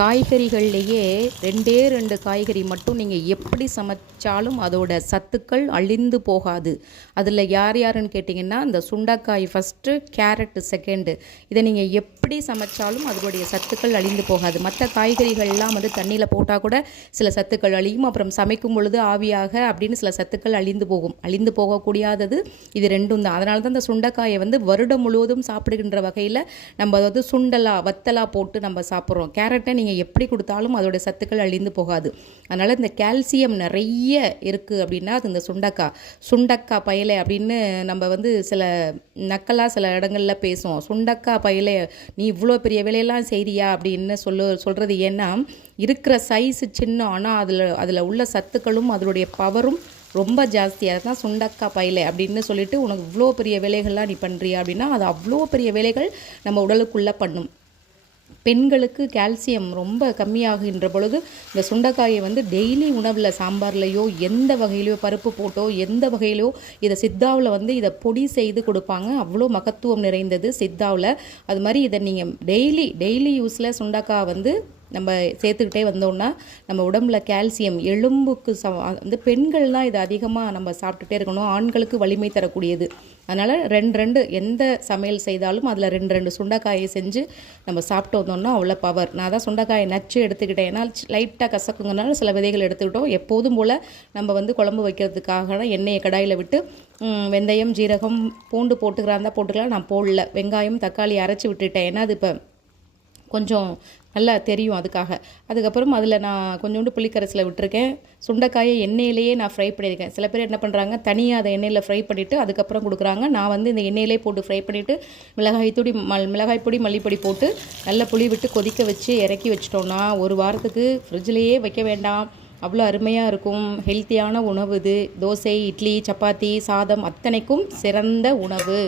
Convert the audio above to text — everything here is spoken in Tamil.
காய்கறிகள்லேயே ரெண்டே ரெண்டு காய்கறி மட்டும் நீங்கள் எப்படி சமைச்சாலும் அதோட சத்துக்கள் அழிந்து போகாது. அதில் யார் யாருன்னு கேட்டிங்கன்னா இந்த சுண்டைக்காய் ஃபஸ்ட்டு கேரட்டு செகண்டு இதை நீங்கள் எப்படி சமைச்சாலும் அதனுடைய சத்துக்கள் அழிந்து போகாது. மற்ற காய்கறிகள்லாம் வந்து தண்ணியில் போட்டால் கூட சில சத்துக்கள் அழியும். அப்புறம் சமைக்கும் பொழுது ஆவியாக அப்படின்னு சில சத்துக்கள் அழிந்து போகும். அழிந்து போகக்கூடியாதது இது ரெண்டும் தான். அதனால தான் இந்த சுண்டைக்காயை வந்து வருடம் முழுவதும் சாப்பிடுகின்ற வகையில் நம்ம வந்து சுண்டலா வத்தலா போட்டு நம்ம சாப்பிட்றோம். கேரட்டை நீங்கள் எப்படி கொடுத்தாலும் அதோடய சத்துக்கள் அழிந்து போகாது. அதனால் இந்த கால்சியம் நிறைய இருக்குது அப்படின்னா அது இந்த சுண்டக்காய் சுண்டக்காய் பயலை அப்படின்னு நம்ம வந்து சில நக்கலாக சில இடங்களில் பேசுவோம். சுண்டக்காய் பயலை நீ இவ்வளோ பெரிய வேலையெல்லாம் செய்றியா? அப்படின்னு சொல்லு சொல்கிறது ஏன்னா இருக்கிற சைஸு சின்ன ஆனால் அதில் அதில் உள்ள சத்துக்களும் அதனுடைய பவரும் ரொம்ப ஜாஸ்தியாக தான் சுண்டக்காய் பயிலை அப்படின்னு சொல்லிட்டு உனக்கு இவ்வளோ பெரிய வேலைகள்லாம் நீ பண்ணுறியா அப்படின்னா அது அவ்வளோ பெரிய வேலைகள் நம்ம உடலுக்குள்ளே பண்ணும். பெண்களுக்கு கால்சியம் ரொம்ப கம்மியாகின்ற பொழுது இந்த சுண்டைக்காயை வந்து டெய்லி உணவில் சாம்பார்லேயோ எந்த வகையிலையோ பருப்பு போட்டோ எந்த வகையிலையோ இதை சித்தாவில் வந்து இதை பொடி செய்து கொடுப்பாங்க. அவ்வளோ மகத்துவம் நிறைந்தது சித்தாவில். அது மாதிரி இதை நீங்கள் டெய்லி டெய்லி யூஸில் சுண்டைக்காய் வந்து நம்ம சேர்த்துக்கிட்டே வந்தோம்னா நம்ம உடம்புல கால்சியம் எலும்புக்கு ச வந்து பெண்கள் தான் இது அதிகமாக நம்ம சாப்பிட்டுட்டே இருக்கணும். ஆண்களுக்கு வலிமை தரக்கூடியது. அதனால் ரெண்டு ரெண்டு எந்த சமையல் செய்தாலும் அதில் ரெண்டு ரெண்டு சுண்டைக்காயை செஞ்சு நம்ம சாப்பிட்டு வந்தோம்னா அவ்வளோ பவர் நான் தான் சுண்டைக்காயை நச்சு எடுத்துக்கிட்டேன். ஏன்னா லைட்டாக கசக்குங்கனால சில விதைகள் எடுத்துக்கிட்டோம். எப்போதும் போல் நம்ம வந்து குழம்பு வைக்கிறதுக்காக எண்ணெயை கடாயில் விட்டு வெந்தயம் ஜீரகம் பூண்டு போட்டுக்கிறாந்தா போட்டுக்கலாம். நான் போடல. வெங்காயம் தக்காளி அரைச்சி விட்டுட்டேன். ஏன்னா அது இப்போ கொஞ்சம் நல்லா தெரியும் அதுக்காக. அதுக்கப்புறம் அதில் நான் கொஞ்சோண்டு புளிக்கரைசலை விட்டுருக்கேன். சுண்டைக்காயை எண்ணெயிலேயே நான் ஃப்ரை பண்ணியிருக்கேன். சில பேர் என்ன பண்ணுறாங்க தனியாக அதை எண்ணெயில் ஃப்ரை பண்ணிவிட்டு அதுக்கப்புறம் கொடுக்குறாங்க. நான் வந்து இந்த எண்ணெயிலே போட்டு ஃப்ரை பண்ணிவிட்டு மிளகாய் தூடி மல் மிளகாய் பொடி மல்லிப்பொடி போட்டு நல்லா புளி விட்டு கொதிக்க வச்சு இறக்கி வச்சிட்டோம்னா ஒரு வாரத்துக்கு ஃப்ரிட்ஜ்லேயே வைக்க வேண்டாம். அவ்வளோ அருமையாக இருக்கும். ஹெல்த்தியான உணவு இது. தோசை இட்லி சப்பாத்தி சாதம் அத்தனைக்கும் சிறந்த உணவு.